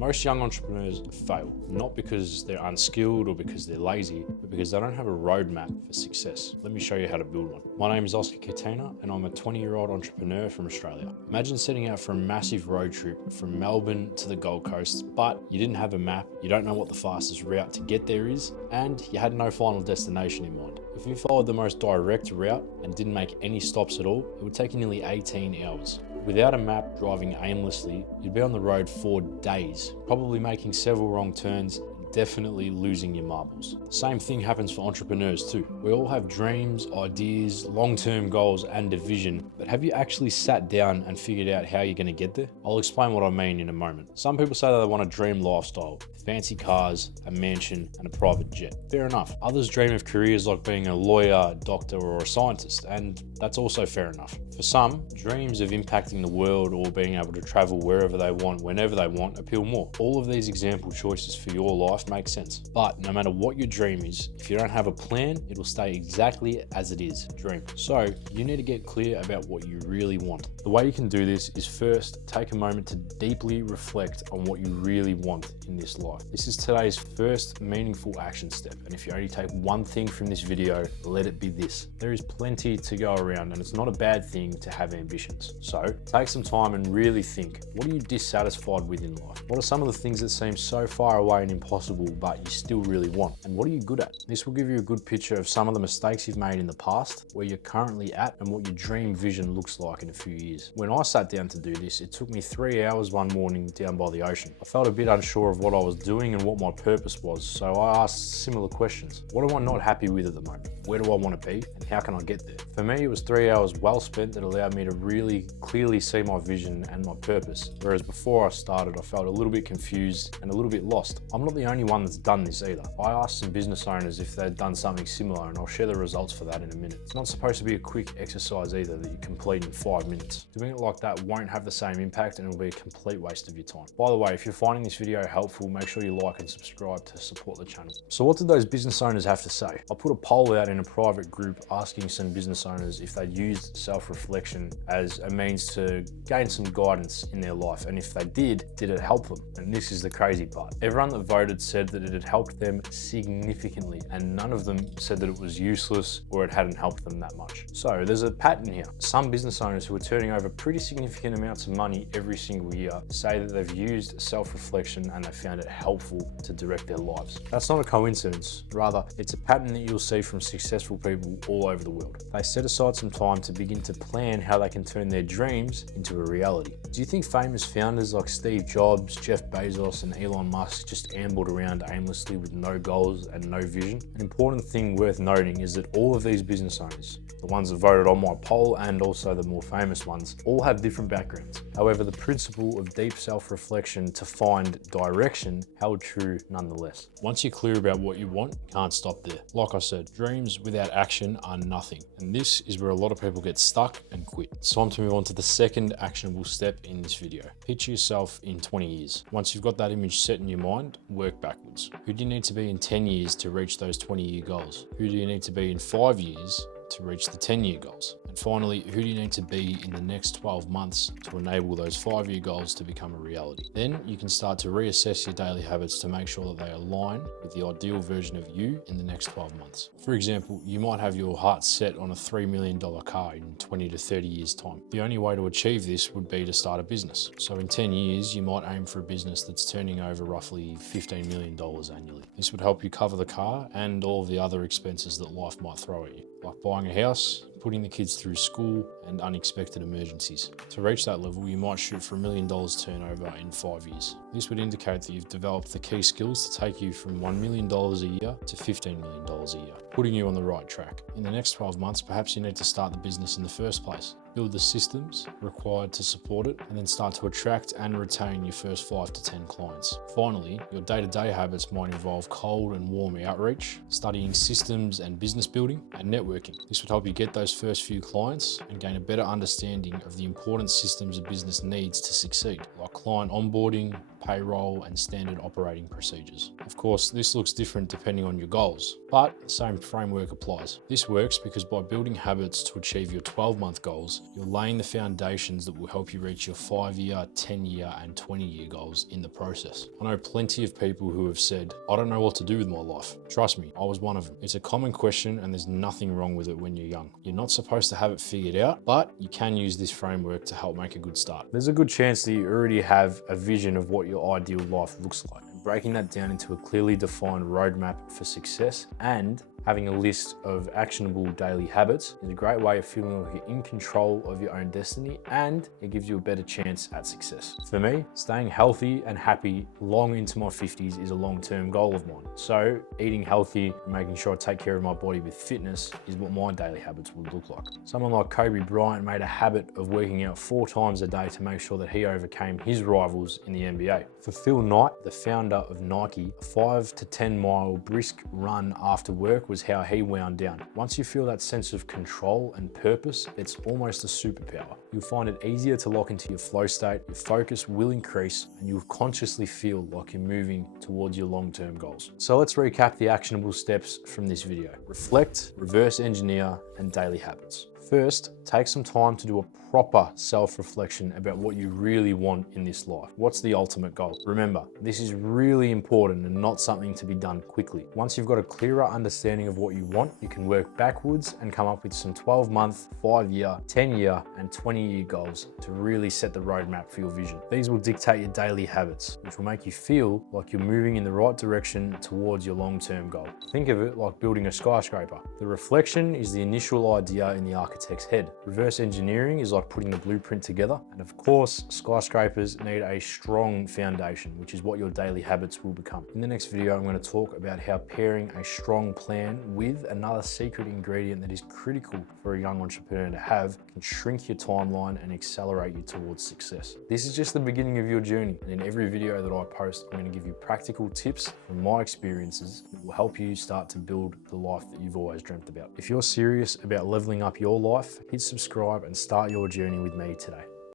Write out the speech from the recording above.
Most young entrepreneurs fail, not because they're unskilled or because they're lazy, but because they don't have a roadmap for success. Let me show you how to build one. My name is Oscar Katina, and I'm a 20-year-old entrepreneur from Australia. Imagine setting out for a massive road trip from Melbourne to the Gold Coast, but you didn't have a map, you don't know what the fastest route to get there is, and you had no final destination in mind. If you followed the most direct route and didn't make any stops at all, it would take you nearly 18 hours. Without a map, driving aimlessly, you'd be on the road for days, probably making several wrong turns and definitely losing your marbles. The same thing happens for entrepreneurs too. We all have dreams, ideas, long-term goals and a vision, but have you actually sat down and figured out how you're going to get there? I'll explain what I mean in a moment. Some people say that they want a dream lifestyle, fancy cars, a mansion and a private jet. Fair enough. Others dream of careers like being a lawyer, doctor or a scientist, and that's also fair enough. For some, dreams of impacting the world or being able to travel wherever they want, whenever they want, appeal more. All of these example choices for your life make sense. But no matter what your dream is, if you don't have a plan, it'll stay exactly as it is, dream. So you need to get clear about what you really want. The way you can do this is first take a moment to deeply reflect on what you really want in this life. This is today's first meaningful action step. And if you only take one thing from this video, let it be this. There is plenty to go around and it's not a bad thing to have ambitions. So take some time and really think, what are you dissatisfied with in life? What are some of the things that seem so far away and impossible, but you still really want? And what are you good at? This will give you a good picture of some of the mistakes you've made in the past, where you're currently at, and what your dream vision looks like in a few years. When I sat down to do this, it took me 3 hours one morning down by the ocean. I felt a bit unsure of what I was doing and what my purpose was, so I asked similar questions. What am I not happy with at the moment? Where do I want to be? And how can I get there? For me, it was 3 hours well spent that allowed me to really clearly see my vision and my purpose. Whereas before I started, I felt a little bit confused and a little bit lost. I'm not the only one that's done this either. I asked some business owners if they'd done something similar, and I'll share the results for that in a minute. It's not supposed to be a quick exercise either that you complete in 5 minutes. Doing it like that won't have the same impact and it'll be a complete waste of your time. By the way, if you're finding this video helpful, make sure you like and subscribe to support the channel. So what did those business owners have to say? I put a poll out in a private group asking some business owners if they'd used self-reflection as a means to gain some guidance in their life, and if they did it help them? And this is the crazy part. Everyone that voted said that it had helped them significantly, and none of them said that it was useless or it hadn't helped them that much. So there's a pattern here. Some business owners who are turning over pretty significant amounts of money every single year say that they've used self-reflection and they found it helpful to direct their lives. That's not a coincidence. Rather, it's a pattern that you'll see from successful people all over the world. They set aside some time to begin to plan how they can turn their dreams into a reality. Do you think famous founders like Steve Jobs, Jeff Bezos, and Elon Musk just ambled around aimlessly with no goals and no vision? An important thing worth noting is that all of these business owners, the ones that voted on my poll and also the more famous ones, all have different backgrounds. However, the principle of deep self-reflection to find direction held true nonetheless. Once you're clear about what you want, you can't stop there. Like I said, dreams without action are nothing. And this is where a lot of people get stuck and quit. It's time to move on to the second actionable step in this video. Picture yourself in 20 years. Once you've got that image set in your mind, work backwards. Who do you need to be in 10 years to reach those 20-year goals? Who do you need to be in 5 years to reach the 10-year goals? And finally, who do you need to be in the next 12 months to enable those 5-year goals to become a reality? Then you can start to reassess your daily habits to make sure that they align with the ideal version of you in the next 12 months. For example, you might have your heart set on a $3 million car in 20 to 30 years time. The only way to achieve this would be to start a business. So in 10 years, you might aim for a business that's turning over roughly $15 million annually. This would help you cover the car and all of the other expenses that life might throw at you, like buying a house, putting the kids through school, and unexpected emergencies. To reach that level, you might shoot for $1 million turnover in 5 years. This would indicate that you've developed the key skills to take you from $1 million a year to $15 million a year, putting you on the right track. In the next 12 months, perhaps you need to start the business in the first place, build the systems required to support it, and then start to attract and retain your first 5 to 10 clients. Finally, your day-to-day habits might involve cold and warm outreach, studying systems and business building, and networking. This would help you get those first few clients and gain a better understanding of the important systems a business needs to succeed, like client onboarding, payroll, and standard operating procedures. Of course, this looks different depending on your goals, but the same framework applies. This works because by building habits to achieve your 12-month goals, you're laying the foundations that will help you reach your 5-year, 10-year, and 20-year goals in the process. I know plenty of people who have said, I don't know what to do with my life. Trust me, I was one of them. It's a common question and there's nothing wrong with it when you're young. You're not supposed to have it figured out, but you can use this framework to help make a good start. There's a good chance that you already have a vision of what your ideal life looks like. Breaking that down into a clearly defined roadmap for success and having a list of actionable daily habits is a great way of feeling like you're in control of your own destiny, and it gives you a better chance at success. For me, staying healthy and happy long into my 50s is a long-term goal of mine. So eating healthy and making sure I take care of my body with fitness is what my daily habits would look like. Someone like Kobe Bryant made a habit of working out 4 times a day to make sure that he overcame his rivals in the NBA. For Phil Knight, the founder of Nike, a 5 to 10 mile brisk run after work was how he wound down. Once you feel that sense of control and purpose, it's almost a superpower. You'll find it easier to lock into your flow state, your focus will increase, and you'll consciously feel like you're moving towards your long-term goals. So let's recap the actionable steps from this video. Reflect, reverse engineer, and daily habits. First, take some time to do a proper self-reflection about what you really want in this life. What's the ultimate goal? Remember, this is really important and not something to be done quickly. Once you've got a clearer understanding of what you want, you can work backwards and come up with some 12-month, 5-year, 10-year, and 20-year goals to really set the roadmap for your vision. These will dictate your daily habits, which will make you feel like you're moving in the right direction towards your long-term goal. Think of it like building a skyscraper. The reflection is the initial idea in the architect's head. Reverse engineering is like putting the blueprint together. And of course, skyscrapers need a strong foundation, which is what your daily habits will become. In the next video, I'm going to talk about how pairing a strong plan with another secret ingredient that is critical for a young entrepreneur to have can shrink your timeline and accelerate you towards success. This is just the beginning of your journey. And in every video that I post, I'm going to give you practical tips from my experiences that will help you start to build the life that you've always dreamt about. If you're serious about leveling up your life, hit subscribe and start your journey with me today.